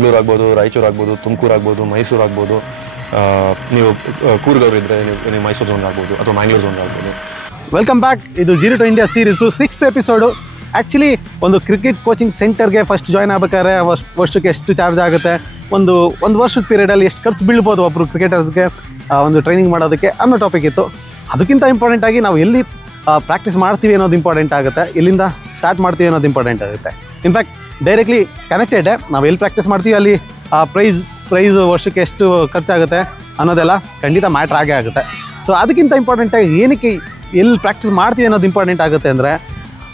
ಬೆಂಗಳೂರು ಆಗ್ಬೋದು, ರಾಯಚೂರು ಆಗ್ಬೋದು, ತುಮಕೂರು ಆಗ್ಬೋದು, ಮೈಸೂರು ಆಗ್ಬೋದು, ನೀವು ಕೂರ್ಗವ್ರು ಇದ್ದರೆ ನೀವು ಮೈಸೂರು ಝೋನ್ ಆಗ್ಬೋದು ಅಥವಾ ಮ್ಯಾಂಗ್ಳೂರು ಝೋನ್ ಆಗ್ಬೋದು. Welcome back. ಇದು 0 to India series 6th episode. Actually ಒಂದು ಕ್ರಿಕೆಟ್ ಕೋಚಿಂಗ್ ಸೆಂಟರ್ಗೆ ಫಸ್ಟ್ ಜಾಯ್ನ್ ಆಗ್ಬೇಕಾದ್ರೆ ವರ್ಷಕ್ಕೆ ಎಷ್ಟು ಚಾರ್ಜ್ ಆಗುತ್ತೆ, ಒಂದು ವರ್ಷದ ಪೀರಿಯಡಲ್ಲಿ ಎಷ್ಟು ಖರ್ಚು ಬೀಳ್ಬೋದು ಒಬ್ಬರು ಕ್ರಿಕೆಟರ್ಸ್ಗೆ ಒಂದು ಟ್ರೈನಿಂಗ್ ಮಾಡೋದಕ್ಕೆ ಅನ್ನೋ ಟಾಪಿಕ್ ಇತ್ತು. ಅದಕ್ಕಿಂತ ಇಂಪಾರ್ಟೆಂಟಾಗಿ ನಾವು ಎಲ್ಲಿ ಪ್ರಾಕ್ಟೀಸ್ ಮಾಡ್ತೀವಿ ಅನ್ನೋದು ಇಂಪಾರ್ಟೆಂಟ್ ಆಗುತ್ತೆ, ಎಲ್ಲಿಂದ ಸ್ಟಾರ್ಟ್ ಮಾಡ್ತೀವಿ ಅನ್ನೋದು ಇಂಪಾರ್ಟೆಂಟ್ ಆಗುತ್ತೆ. In fact directly connected. ನಾವು ಎಲ್ಲಿ ಪ್ರಾಕ್ಟೀಸ್ ಮಾಡ್ತೀವಿ ಅಲ್ಲಿ ಪ್ರೈಸ್ ವರ್ಷಕ್ಕೆ ಎಷ್ಟು ಖರ್ಚಾಗುತ್ತೆ ಅನ್ನೋದೆಲ್ಲ ಖಂಡಿತ ಮ್ಯಾಟ್ರ್ ಆಗೇ ಆಗುತ್ತೆ. ಸೊ ಅದಕ್ಕಿಂತ ಇಂಪಾರ್ಟೆಂಟಾಗಿ ಏನಕ್ಕೆ ಎಲ್ಲಿ ಪ್ರಾಕ್ಟೀಸ್ ಮಾಡ್ತೀವಿ ಅನ್ನೋದು ಇಂಪಾರ್ಟೆಂಟ್ ಆಗುತ್ತೆ ಅಂದರೆ,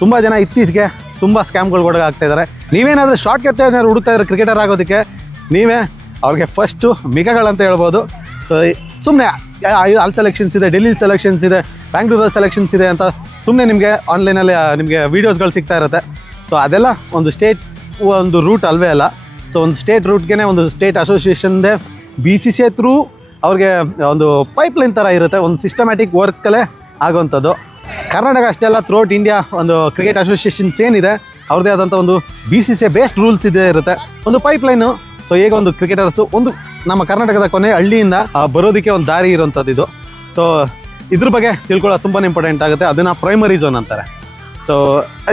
ತುಂಬ ಜನ ಇತ್ತೀಚೆಗೆ ತುಂಬ ಸ್ಕ್ಯಾಮ್ಗಳು ಒಳಗಾಗ್ತಾಯಿದ್ದಾರೆ. ನೀವೇನಾದರೂ ಶಾರ್ಟ್ ಕಟ್ ಏನಾದ್ರು ಹುಡುಕ್ತಾ ಇದ್ದಾರೆ ಕ್ರಿಕೆಟರ್ ಆಗೋದಕ್ಕೆ, ನೀವೇ ಅವ್ರಿಗೆ ಫಸ್ಟು ಮಿಗಗಳಂತ ಹೇಳ್ಬೋದು. ಸೊ ಸುಮ್ಮನೆ ಅಲ್ಲಿ ಸೆಲೆಕ್ಷನ್ಸ್ ಇದೆ, ಡೆಲ್ಲಿ ಸೆಲೆಕ್ಷನ್ಸ್ ಇದೆ, ಬ್ಯಾಂಗ್ಳೂರಲ್ಲಿ ಸೆಲೆಕ್ಷನ್ಸ್ ಇದೆ ಅಂತ ಸುಮ್ಮನೆ ನಿಮಗೆ ಆನ್ಲೈನಲ್ಲಿ ನಿಮಗೆ ವೀಡಿಯೋಸ್ಗಳು ಸಿಗ್ತಾ ಇರುತ್ತೆ. ಸೊ ಅದೆಲ್ಲ ಒಂದು ರೂಟ್ ಅಲ್ವೇ ಅಲ್ಲ. ಸೊ ಒಂದು ಸ್ಟೇಟ್ ರೂಟ್ಗೆ ಒಂದು ಸ್ಟೇಟ್ ಅಸೋಸಿಯೇಷನ್ದೇ BCCI ಥ್ರೂ ಅವ್ರಿಗೆ ಒಂದು ಪೈಪ್ಲೈನ್ ಥರ ಇರುತ್ತೆ, ಒಂದು ಸಿಸ್ಟಮ್ಯಾಟಿಕ್ ವರ್ಕಲ್ಲೇ ಆಗೋವಂಥದ್ದು. ಕರ್ನಾಟಕ ಅಷ್ಟೇ ಅಲ್ಲ, ಥ್ರೂಔಟ್ ಇಂಡಿಯಾ ಒಂದು ಕ್ರಿಕೆಟ್ ಅಸೋಸಿಯೇಷನ್ಸ್ ಏನಿದೆ ಅವ್ರದ್ದೇ ಆದಂಥ ಒಂದು BCCI ಬೇಸ್ಡ್ ರೂಲ್ಸ್ ಇರುತ್ತೆ, ಒಂದು ಪೈಪ್ಲೈನು. ಸೊ ಈಗ ಒಂದು ಕ್ರಿಕೆಟರ್ಸು ಒಂದು ನಮ್ಮ ಕರ್ನಾಟಕದ ಕೊನೆ ಹಳ್ಳಿಯಿಂದ ಬರೋದಕ್ಕೆ ಒಂದು ದಾರಿ ಇರೋವಂಥದ್ದು ಇದು. ಸೊ ಇದ್ರ ಬಗ್ಗೆ ತಿಳ್ಕೊಳ್ಳೋದು ತುಂಬಾ ಇಂಪಾರ್ಟೆಂಟ್ ಆಗುತ್ತೆ. ಅದನ್ನು ಪ್ರೈಮರಿ ಝೋನ್ ಅಂತಾರೆ. ಸೊ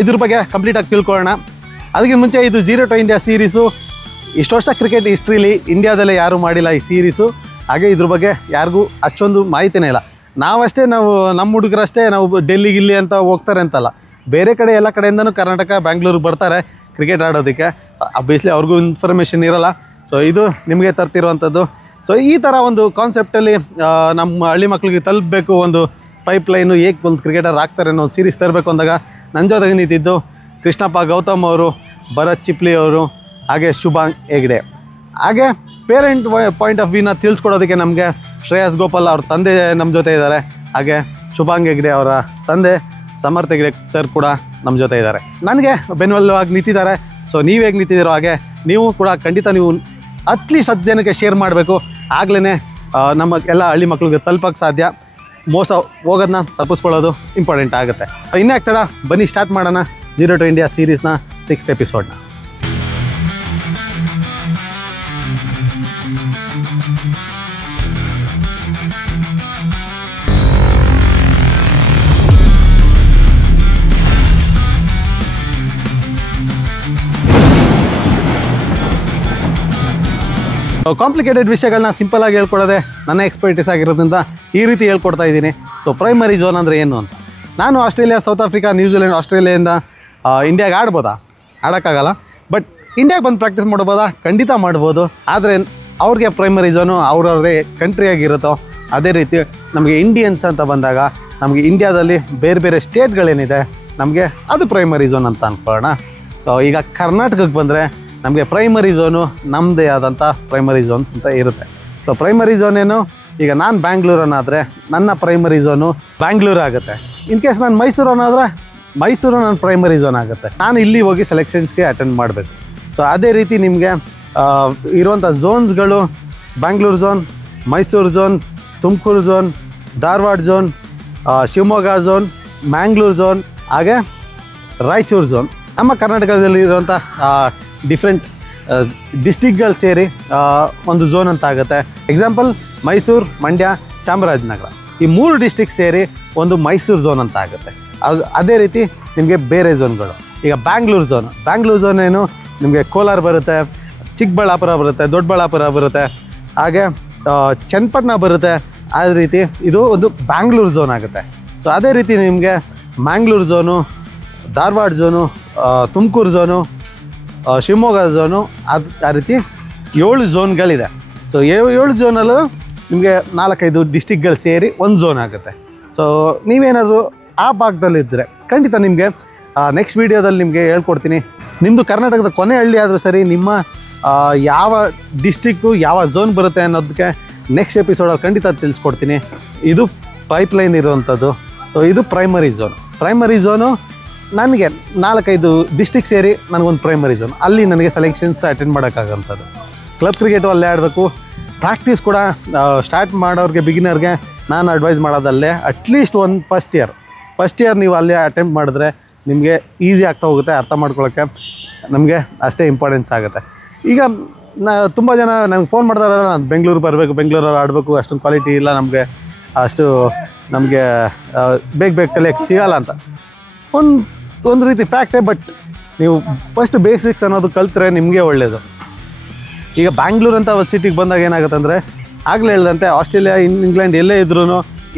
ಇದ್ರ ಬಗ್ಗೆ ಕಂಪ್ಲೀಟಾಗಿ ತಿಳ್ಕೊಳ್ಳೋಣ. ಅದಕ್ಕೆ ಮುಂಚೆ ಇದು 0 to India ಸೀರೀಸು ಇಷ್ಟು ವರ್ಷ ಕ್ರಿಕೆಟ್ ಹಿಸ್ಟ್ರೀಲಿ ಇಂಡಿಯಾದಲ್ಲೇ ಯಾರೂ ಮಾಡಿಲ್ಲ ಈ ಸೀರೀಸು. ಹಾಗೆ ಇದ್ರ ಬಗ್ಗೆ ಯಾರಿಗೂ ಅಷ್ಟೊಂದು ಮಾಹಿತಿನೇ ಇಲ್ಲ. ನಾವು ನಮ್ಮ ಹುಡುಗರಷ್ಟೇ ನಾವು ಡೆಲ್ಲಿಗಿಲ್ಲಿ ಅಂತ ಹೋಗ್ತಾರೆ ಅಂತಲ್ಲ, ಬೇರೆ ಕಡೆ ಎಲ್ಲ ಕಡೆಯಿಂದನೂ ಕರ್ನಾಟಕ ಬ್ಯಾಂಗ್ಳೂರಿಗೆ ಬರ್ತಾರೆ ಕ್ರಿಕೆಟ್ ಆಡೋದಕ್ಕೆ. ಅಬ್ವಿಯಸ್ಲಿ ಅವ್ರಿಗೂ ಇನ್ಫಾರ್ಮೇಷನ್ ಇರೋಲ್ಲ. ಸೊ ಇದು ನಿಮಗೆ ತರ್ತಿರುವಂಥದ್ದು. ಸೊ ಈ ಥರ ಒಂದು ಕಾನ್ಸೆಪ್ಟಲ್ಲಿ ನಮ್ಮ ಹಳ್ಳಿ ಮಕ್ಕಳಿಗೆ ತಲುಪಬೇಕು, ಒಂದು ಪೈಪ್ಲೈನು ಹೇಗೆ ಒಂದು ಕ್ರಿಕೆಟರ್ ಆಗ್ತಾರೆ ಅನ್ನೋ ಒಂದು ಸೀರೀಸ್ ತರಬೇಕು ಅಂದಾಗ ನನ್ನ ಜೊತೆಗೆ ನಿಂತಿದ್ದು ಕೃಷ್ಣಪ್ಪ ಗೌತಮ್ ಅವರು, ಭರತ್ ಚಿಪ್ಲಿ ಅವರು, ಹಾಗೆ ಶುಭಾಂಗ್ ಹೆಗ್ಡೆ. ಹಾಗೆ ಪೇರೆಂಟ್ ಪಾಯಿಂಟ್ ಆಫ್ ವ್ಯೂನ ತಿಳಿಸ್ಕೊಡೋದಕ್ಕೆ ನಮಗೆ ಶ್ರೇಯಸ್ ಗೋಪಾಲ್ ಅವ್ರ ತಂದೆ ನಮ್ಮ ಜೊತೆ ಇದ್ದಾರೆ. ಹಾಗೆ ಶುಭಾಂಗ್ ಹೆಗ್ಡೆ ಅವರ ತಂದೆ ಸಮರ್ಥ ಹೆಗ್ಡೆ ಸರ್ ಕೂಡ ನಮ್ಮ ಜೊತೆ ಇದ್ದಾರೆ. ನನಗೆ ಬೆನ್ನೆಲುಬಾಗಿ ನಿಂತಿದ್ದಾರೆ. ಸೊ ನೀವು ಹೇಗೆ ನಿಂತಿದ್ದೀರೋ ಹಾಗೆ ನೀವು ಕೂಡ ಖಂಡಿತ ನೀವು ಅಟ್ಲೀಸ್ಟ್ 10 ಜನಕ್ಕೆ ಶೇರ್ ಮಾಡಬೇಕು. ಆಗಲೇ ನಮ್ಮ ಎಲ್ಲ ಹಳ್ಳಿ ಮಕ್ಳಿಗೆ ತಲುಪೋಕ್ಕೆ ಸಾಧ್ಯ. ಮೋಸ ಹೋಗೋದನ್ನ ತಪ್ಪಿಸ್ಕೊಳ್ಳೋದು ಇಂಪಾರ್ಟೆಂಟ್ ಆಗುತ್ತೆ. ಇನ್ಯಾಕೆ ತಡ, ಬನ್ನಿ ಸ್ಟಾರ್ಟ್ ಮಾಡೋಣ 0 to India ಸೀರೀಸ್ನ 6th ಎಪಿಸೋಡ್ನ. ಕಾಂಪ್ಲಿಕೇಟೆಡ್ ವಿಷಯಗಳನ್ನ ಸಿಂಪಲಾಗಿ ಹೇಳ್ಕೊಡೋದೆ ನನ್ನ ಎಕ್ಸ್ಪರ್ಟೀಸ್ ಆಗಿರೋದ್ರಿಂದ ಈ ರೀತಿ ಹೇಳ್ಕೊಡ್ತಾ ಇದ್ದೀನಿ. ಸೊ ಪ್ರೈಮರಿ ಝೋನ್ ಅಂದರೆ ಏನು ಅಂತ. ನಾನು ಆಸ್ಟ್ರೇಲಿಯಾ, ಸೌತ್ ಆಫ್ರಿಕಾ, ನ್ಯೂಜಿಲೆಂಡ್, ಆಸ್ಟ್ರೇಲಿಯಾದಿಂದ ಇಂಡಿಯಾಗೆ ಆಡ್ಬೋದಾ? ಆಡೋಕ್ಕಾಗಲ್ಲ. ಬಟ್ ಇಂಡಿಯಾಗೆ ಬಂದು ಪ್ರಾಕ್ಟೀಸ್ ಮಾಡ್ಬೋದಾ? ಖಂಡಿತ ಮಾಡ್ಬೋದು. ಆದರೆ ಅವ್ರಿಗೆ ಪ್ರೈಮರಿ ಝೋನು ಅವ್ರವ್ರದೇ ಕಂಟ್ರಿಯಾಗಿರುತ್ತೋ. ಅದೇ ರೀತಿ ನಮಗೆ ಇಂಡಿಯನ್ಸ್ ಅಂತ ಬಂದಾಗ ನಮಗೆ ಇಂಡಿಯಾದಲ್ಲಿ ಬೇರೆ ಬೇರೆ ಸ್ಟೇಟ್ಗಳೇನಿದೆ ನಮಗೆ ಅದು ಪ್ರೈಮರಿ ಝೋನ್ ಅಂತ ಅಂದ್ಕೊಳ್ಳೋಣ. ಸೊ ಈಗ ಕರ್ನಾಟಕಕ್ಕೆ ಬಂದರೆ ನಮಗೆ ಪ್ರೈಮರಿ ಝೋನು ನಮ್ಮದೇ ಆದಂಥ ಪ್ರೈಮರಿ ಝೋನ್ಸ್ ಅಂತ ಇರುತ್ತೆ. ಸೊ ಪ್ರೈಮರಿ ಝೋನ್ ಏನು, ಈಗ ನಾನು ಬ್ಯಾಂಗ್ಳೂರನ್ನಾದರೆ ನನ್ನ ಪ್ರೈಮರಿ ಝೋನು ಬ್ಯಾಂಗ್ಳೂರು ಆಗುತ್ತೆ. ಇನ್ ಕೇಸ್ ನಾನು ಮೈಸೂರನ್ನಾದರೆ ಮೈಸೂರು ನನ್ನ ಪ್ರೈಮರಿ ಝೋನ್ ಆಗುತ್ತೆ. ನಾನು ಇಲ್ಲಿ ಹೋಗಿ ಸೆಲೆಕ್ಷನ್ಸ್ಗೆ ಅಟೆಂಡ್ ಮಾಡಬೇಕು. ಸೊ ಅದೇ ರೀತಿ ನಿಮಗೆ ಇರುವಂಥ ಝೋನ್ಸ್ಗಳು Bangalore zone, Mysuru zone, Tumakuru zone, Dharwad zone, Shivamogga zone, Mangalore zone, ಹಾಗೆ ರಾಯಚೂರು ಝೋನ್. ನಮ್ಮ ಕರ್ನಾಟಕದಲ್ಲಿರುವಂಥ ಡಿಫ್ರೆಂಟ್ ಡಿಸ್ಟಿಕ್ಗಳು ಸೇರಿ ಒಂದು ಝೋನ್ ಅಂತ ಆಗುತ್ತೆ. ಎಕ್ಸಾಂಪಲ್ ಮೈಸೂರು, ಮಂಡ್ಯ, ಚಾಮರಾಜನಗರ, ಈ 3 ಡಿಸ್ಟಿಕ್ ಸೇರಿ ಒಂದು ಮೈಸೂರು ಝೋನ್ ಅಂತ ಆಗುತ್ತೆ. ಅದೇ ರೀತಿ ನಿಮಗೆ ಬೇರೆ ಝೋನ್ಗಳು. ಈಗ ಬ್ಯಾಂಗ್ಳೂರು ಝೋನ್ ಏನು, ನಿಮಗೆ ಕೋಲಾರ ಬರುತ್ತೆ, ಚಿಕ್ಕಬಳ್ಳಾಪುರ ಬರುತ್ತೆ, ದೊಡ್ಡಬಳ್ಳಾಪುರ ಬರುತ್ತೆ, ಹಾಗೆ ಚನ್ನಪಟ್ಟಣ ಬರುತ್ತೆ. ಅದೇ ರೀತಿ ಇದು ಒಂದು ಬ್ಯಾಂಗ್ಳೂರು ಝೋನ್ ಆಗುತ್ತೆ. ಸೊ ಅದೇ ರೀತಿ ನಿಮಗೆ Mangalore zone, Dharwad zone, Tumakuru zone, Shivamogga zone, ಆ ರೀತಿ 7 ಝೋನ್ಗಳಿದೆ. ಸೊ 7 ಝೋನಲ್ಲೂ ನಿಮಗೆ 4-5 ಡಿಸ್ಟಿಕ್ಗಳು ಸೇರಿ ಒಂದು ಝೋನ್ ಆಗುತ್ತೆ. ಸೊ ನೀವೇನಾದರೂ ಆ ಭಾಗದಲ್ಲಿದ್ದರೆ ಖಂಡಿತ ನಿಮಗೆ ನೆಕ್ಸ್ಟ್ ವೀಡಿಯೋದಲ್ಲಿ ನಿಮಗೆ ಹೇಳ್ಕೊಡ್ತೀನಿ. ನಿಮ್ಮದು ಕರ್ನಾಟಕದ ಕೊನೆ ಹಳ್ಳಿ ಆದರೂ ಸರಿ, ನಿಮ್ಮ ಯಾವ ಡಿಸ್ಟಿಕ್ಕು ಯಾವ ಝೋನ್ ಬರುತ್ತೆ ಅನ್ನೋದಕ್ಕೆ ನೆಕ್ಸ್ಟ್ ಎಪಿಸೋಡಲ್ಲಿ ಖಂಡಿತ ತಿಳಿಸ್ಕೊಡ್ತೀನಿ. ಇದು ಪೈಪ್ಲೈನ್ ಇರುವಂಥದ್ದು. ಸೊ ಇದು ಪ್ರೈಮರಿ ಝೋನು ನನಗೆ 4-5 ಡಿಸ್ಟಿಕ್ ಸೇರಿ ನನಗೊಂದು ಪ್ರೈಮರಿ ಝೋನ್. ಅಲ್ಲಿ ನನಗೆ ಸೆಲೆಕ್ಷನ್ಸ್ ಅಟೆಂಡ್ ಮಾಡೋಕ್ಕಾಗಂಥದ್ದು. ಕ್ಲಬ್ ಕ್ರಿಕೆಟು ಅಲ್ಲೇ ಆಡಬೇಕು. ಪ್ರಾಕ್ಟೀಸ್ ಕೂಡ ಸ್ಟಾರ್ಟ್ ಮಾಡೋರಿಗೆ, ಬಿಗಿನರ್ಗೆ ನಾನು ಅಡ್ವೈಸ್ ಮಾಡೋದಲ್ಲೇ ಅಟ್ಲೀಸ್ಟ್ ಒಂದು ಫಸ್ಟ್ ಇಯರ್ ನೀವು ಅಲ್ಲಿ ಅಟೆಂಪ್ಟ್ ಮಾಡಿದ್ರೆ ನಿಮಗೆ ಈಸಿ ಆಗ್ತಾ ಹೋಗುತ್ತೆ. ಅರ್ಥ ಮಾಡ್ಕೊಳ್ಳೋಕ್ಕೆ ನಮಗೆ ಅಷ್ಟೇ ಇಂಪಾರ್ಟೆನ್ಸ್ ಆಗುತ್ತೆ. ಈಗ ತುಂಬ ಜನ ನಂಗೆ ಫೋನ್ ಮಾಡ್ತಾರಲ್ಲ, ನಾನು ಬೆಂಗಳೂರು ಬರಬೇಕು, ಬೆಂಗಳೂರಲ್ಲಿ ಆಡಬೇಕು, ಅಷ್ಟೊಂದು ಕ್ವಾಲಿಟಿ ಇಲ್ಲ ನಮಗೆ, ಅಷ್ಟು ನಮಗೆ ಬೇಗ ಕಲಿಯೋಕ್ಕೆ ಸಿಗಲ್ಲ ಅಂತ. ಒಂದು ರೀತಿ ಫ್ಯಾಕ್ಟೇ. ಬಟ್ ನೀವು ಫಸ್ಟ್ ಬೇಸಿಕ್ಸ್ ಅನ್ನೋದು ಕಲ್ತ್ರೆ ನಿಮಗೆ ಒಳ್ಳೆಯದು. ಈಗ ಬ್ಯಾಂಗ್ಳೂರು ಅಂತ ಒಂದು ಸಿಟಿಗೆ ಬಂದಾಗ ಏನಾಗುತ್ತೆ ಅಂದರೆ, ಆಗಲೇ ಹೇಳ್ದಂತೆ ಆಸ್ಟ್ರೇಲಿಯಾ, ಇಂಗ್ಲೆಂಡ್ ಎಲ್ಲೇ ಇದ್ರೂ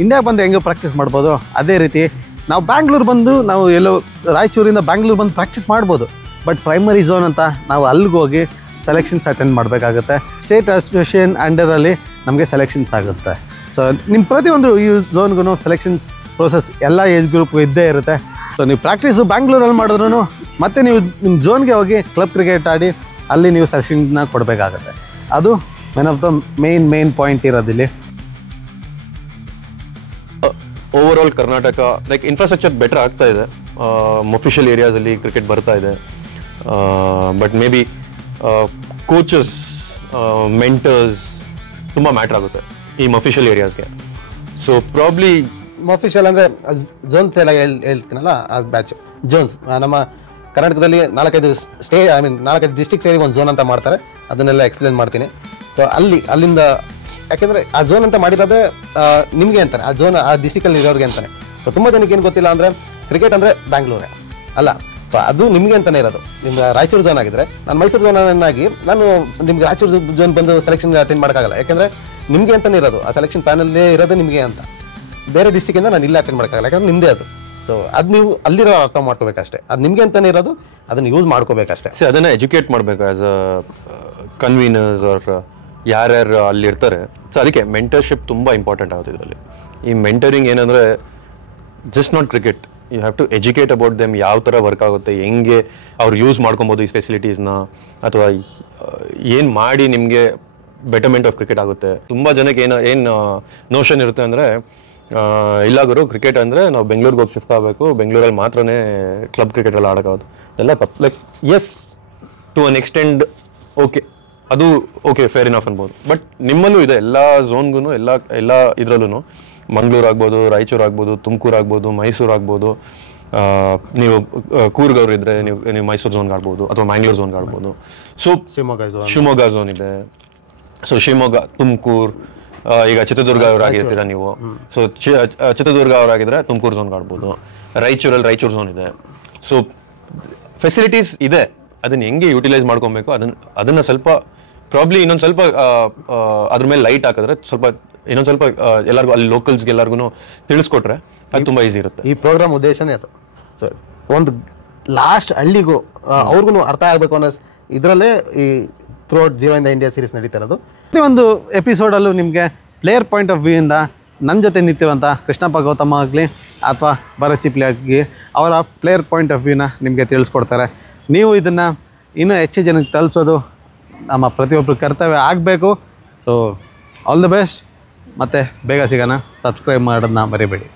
ಇಂಡಿಯಾಗೆ ಬಂದು ಹೆಂಗೆ ಪ್ರಾಕ್ಟೀಸ್ ಮಾಡ್ಬೋದು, ಅದೇ ರೀತಿ ನಾವು ಬ್ಯಾಂಗ್ಳೂರು ಬಂದು ನಾವು ಎಲ್ಲೋ ರಾಯಚೂರಿಂದ ಬ್ಯಾಂಗ್ಳೂರು ಬಂದು ಪ್ರಾಕ್ಟೀಸ್ ಮಾಡ್ಬೋದು. ಬಟ್ ಪ್ರೈಮರಿ ಝೋನ್ ಅಂತ ನಾವು ಅಲ್ಲಿಗೆ ಹೋಗಿ ಸೆಲೆಕ್ಷನ್ಸ್ ಅಟೆಂಡ್ ಮಾಡಬೇಕಾಗುತ್ತೆ. ಸ್ಟೇಟ್ ಅಸೋಸಿಯೇಷನ್ ಅಂಡರಲ್ಲಿ ನಮಗೆ ಸೆಲೆಕ್ಷನ್ಸ್ ಆಗುತ್ತೆ. ಸೊ ನಿಮ್ಮ ಪ್ರತಿಯೊಂದು ಈ ಝೋನ್ಗೂ ಸೆಲೆಕ್ಷನ್ಸ್ ಪ್ರೋಸೆಸ್ ಎಲ್ಲ ಏಜ್ ಗ್ರೂಪ್ಗೂ ಇದ್ದೇ ಇರುತ್ತೆ. ಸೊ ನೀವು ಪ್ರಾಕ್ಟೀಸು ಬ್ಯಾಂಗ್ಳೂರಲ್ಲಿ ಮಾಡಿದ್ರೂ ಮತ್ತೆ ನೀವು ನಿಮ್ಮ ಝೋನ್ಗೆ ಹೋಗಿ ಕ್ಲಬ್ ಕ್ರಿಕೆಟ್ ಆಡಿ ಅಲ್ಲಿ ನೀವು ಸೆಲೆಕ್ಷನ್ನ ಕೊಡಬೇಕಾಗತ್ತೆ. ಅದು one of the main point ಇರೋದಿಲ್ಲಿ. Over all Karnataka like infrastructure better ಆಗ್ತಾ ಇದೆ. ಅಫಿಷಿಯಲ್ ಏರಿಯಾಸಲ್ಲಿ ಕ್ರಿಕೆಟ್ ಬರ್ತಾ ಇದೆ. But maybe coaches, mentors ತುಂಬ ಮ್ಯಾಟ್ರ್ ಆಗುತ್ತೆ ಈ ಅಫಿಷಿಯಲ್ ಏರಿಯಾಸ್ಗೆ. ಸೊ ಪ್ರಾಬ್ಲಿ ಅಫಿಷಿಯಲ್ ಅಂದರೆ ಝೋನ್ಸ್ ಎಲ್ಲ ಹೇಳ್ತೀನಲ್ಲ, ಆ ಬ್ಯಾಚ್ ಝೋನ್ಸ್ ನಮ್ಮ ಕರ್ನಾಟಕದಲ್ಲಿ 4-5 ಡಿಸ್ಟ್ರಿಕ್ಟ್ ಸೇರಿ ಒಂದು ಝೋನ್ ಅಂತ ಮಾಡ್ತಾರೆ. ಅದನ್ನೆಲ್ಲ ಎಕ್ಸ್ಪ್ಲೇನ್ ಮಾಡ್ತೀನಿ. ಸೊ ಅಲ್ಲಿಂದ ಯಾಕೆಂದರೆ ಆ ಝೋನ್ ಅಂತ ಮಾಡಿರೋದೇ ನಿಮಗೆ ಅಂತಾನೆ, ಆ ಝೋನ್ ಆ ಡಿಸ್ಟ್ರಿಕ್ಟಲ್ಲಿ ಇರೋರಿಗೆ ಅಂತಾನೆ. ಸೊ ತುಂಬ ಜನಕ್ಕೆ ಏನು ಗೊತ್ತಿಲ್ಲ ಅಂದರೆ ಕ್ರಿಕೆಟ್ ಅಂದರೆ ಬ್ಯಾಂಗ್ಳೂರೇ ಅಲ್ಲ. ಸೊ ಅದು ನಿಮಗೆ ಅಂತಲೇ ಇರೋದು. ನಿಮ್ಮ ರಾಯಚೂರು ಝೋನ್ ಆಗಿದ್ದರೆ, ನಾನು ಮೈಸೂರು ಝೋನನ್ನಾಗಿ ನಾನು ನಿಮ್ಗೆ ರಾಯಚೂರು ಝೋನ್ ಬಂದು ಸೆಲೆಕ್ಷನ್ ಅಟೆಂಡ್ ಮಾಡೋಕ್ಕಾಗಲ್ಲ. ಯಾಕೆಂದರೆ ನಿಮಗೆ ಅಂತಲೇ ಇರೋದು, ಆ ಸೆಲೆಕ್ಷನ್ ಪ್ಯಾನಲ್ಲೇ ಇರೋದು ನಿಮಗೆ ಅಂತ. ಬೇರೆ ಡಿಸ್ಟ್ರಿಕ್ಕಿಂದ ನಾನು ಇಲ್ಲ ಅಟೆಂಡ್ ಮಾಡೋಕ್ಕಾಗಲ್ಲ, ಯಾಕಂದರೆ ನಿಮ್ಮದೇ ಅದು. ಸೊ ಅದು ನೀವು ಅಲ್ಲಿರೋ ಅರ್ಥ ಮಾಡ್ಕೋಬೇಕಷ್ಟೇ. ಅದು ನಿಮಗೆ ಅಂತಲೇ ಇರೋದು, ಅದನ್ನು ಯೂಸ್ ಮಾಡ್ಕೋಬೇಕಷ್ಟೇ. ಸೊ ಅದನ್ನು ಎಜುಕೇಟ್ ಮಾಡಬೇಕು ಆ್ಯಸ್ ಅ ಕನ್ವೀನರ್ಸ್ ಅವ್ರ ಯಾರ್ಯಾರು ಅಲ್ಲಿ ಇರ್ತಾರೆ. ಸೊ ಅದಕ್ಕೆ ಮೆಂಟರ್ಶಿಪ್ ತುಂಬ ಇಂಪಾರ್ಟೆಂಟ್ ಆಗುತ್ತೆ ಇದರಲ್ಲಿ. ಈ ಮೆಂಟರಿಂಗ್ ಏನಂದರೆ just not cricket, you have to educate about them. ಯಾವ ಥರ ವರ್ಕ್ ಆಗುತ್ತೆ, ಹೆಂಗೆ ಅವ್ರು ಯೂಸ್ ಮಾಡ್ಕೊಬೋದು ಈ ಫೆಸಿಲಿಟೀಸ್ನ, ಅಥವಾ ಏನು ಮಾಡಿ ನಿಮಗೆ ಬೆಟರ್ಮೆಂಟ್ ಆಫ್ ಕ್ರಿಕೆಟ್ ಆಗುತ್ತೆ. ತುಂಬ ಜನಕ್ಕೆ ಏನು ನೋಷನ್ ಇರುತ್ತೆ ಅಂದರೆ, ಇಲ್ಲ ಗುರು ಕ್ರಿಕೆಟ್ ಅಂದರೆ ನಾವು ಬೆಂಗಳೂರಿಗೆ ಹೋಗಿ ಶಿಫ್ಟ್ ಆಗಬೇಕು, ಬೆಂಗಳೂರಲ್ಲಿ ಮಾತ್ರನೇ ಕ್ಲಬ್ ಕ್ರಿಕೆಟಲ್ಲಿ ಆಡೋಕ್ಕಾಗೋದು ಎಲ್ಲ ತಪ್ಪು. Like as to an extend okay, ಅದು ಓಕೆ ಫೇರ್ ಇನಫ್ ಅನ್ಬೋದು. ಬಟ್ ನಿಮ್ಮಲ್ಲೂ ಇದೆ, ಎಲ್ಲ ಝೋನ್ಗೂ ಎಲ್ಲ ಇದರಲ್ಲೂ ಮಂಗಳೂರು ಆಗ್ಬೋದು, ರಾಯಚೂರು ಆಗ್ಬೋದು, ತುಮಕೂರು ಆಗ್ಬೋದು, ಮೈಸೂರು ಆಗ್ಬೋದು. ನೀವು ಕೂರ್ಗವ್ರು ಇದ್ದರೆ ನೀವು ಮೈಸೂರು ಝೋನ್ಗೆ ಆಡ್ಬೋದು, ಅಥವಾ ಮ್ಯಾಂಗ್ಳೂರು ಝೋನ್ಗೆ ಆಡ್ಬೋದು. ಸೊ ಶಿವಮೊಗ್ಗ ಝೋನ್ ಇದೆ. ಸೊ ಶಿವಮೊಗ್ಗ, ತುಮಕೂರು, ಈಗ ಚಿತ್ರದುರ್ಗ ಅವರಾಗಿರ್ತೀರ ನೀವು. ಸೊ ಚಿತ್ರದುರ್ಗ ಅವರಾಗಿದ್ದರೆ ತುಮಕೂರು ಝೋನ್ಗೆ ಆಡ್ಬೋದು. ರಾಯಚೂರಲ್ಲಿ ರಾಯಚೂರು ಝೋನ್ ಇದೆ. ಸೊ ಫೆಸಿಲಿಟೀಸ್ ಇದೆ, ಅದನ್ನು ಹೆಂಗೆ ಯುಟಿಲೈಸ್ ಮಾಡ್ಕೊಬೇಕು ಅದನ್ನು ಸ್ವಲ್ಪ ಪ್ರಾಬ್ಲಿ ಇನ್ನೊಂದು ಸ್ವಲ್ಪ ಅದ್ರ ಮೇಲೆ ಲೈಟ್ ಹಾಕಿದ್ರೆ ಸ್ವಲ್ಪ ಇನ್ನೊಂದು ಸ್ವಲ್ಪ ಎಲ್ಲರಿಗೂ ಅಲ್ಲಿ ಲೋಕಲ್ಸ್ಗೆ ಎಲ್ಲರಿಗೂ ತಿಳಿಸ್ಕೊಟ್ರೆ ಅದು ತುಂಬ ಈಸಿ ಇರುತ್ತೆ. ಈ ಪ್ರೋಗ್ರಾಮ್ ಉದ್ದೇಶನೇ ಅದು. ಸೊ ಒಂದು ಲಾಸ್ಟ್ ಹಳ್ಳಿಗೂ ಅವ್ರಿಗೂ ಅರ್ಥ ಆಗಬೇಕು ಅನ್ನೋ ಇದರಲ್ಲೇ ಈ throughout zero in the India series ನಡೀತಾ ಇರೋದು. ಪ್ರತಿಯೊಂದು ಎಪಿಸೋಡಲ್ಲೂ ನಿಮಗೆ ಪ್ಲೇಯರ್ ಪಾಯಿಂಟ್ ಆಫ್ ವ್ಯೂಯಿಂದ ನನ್ನ ಜೊತೆ ನಿಂತಿರುವಂಥ ಕೃಷ್ಣಪ್ಪ ಗೌತಮ ಆಗಲಿ ಅಥವಾ ಭರತ್ ಚಿಪ್ಲಿ ಆಗಲಿ ಅವರ ಪ್ಲೇಯರ್ ಪಾಯಿಂಟ್ ಆಫ್ ವ್ಯೂನ ನಿಮಗೆ ತಿಳಿಸ್ಕೊಡ್ತಾರೆ. ನೀವು ಇದನ್ನು ಇನ್ನೂ ಹೆಚ್ಚು ಜನಕ್ಕೆ ತಲುಪಿಸೋದು ನಮ್ಮ ಪ್ರತಿಯೊಬ್ಬರು ಕರ್ತವ್ಯ ಆಗಬೇಕು. So all the best. ಮತ್ತು ಬೇಗ ಸಿಗೋಣ. ಸಬ್ಸ್ಕ್ರೈಬ್ ಮಾಡೋದನ್ನ ಮರಿಬೇಡಿ.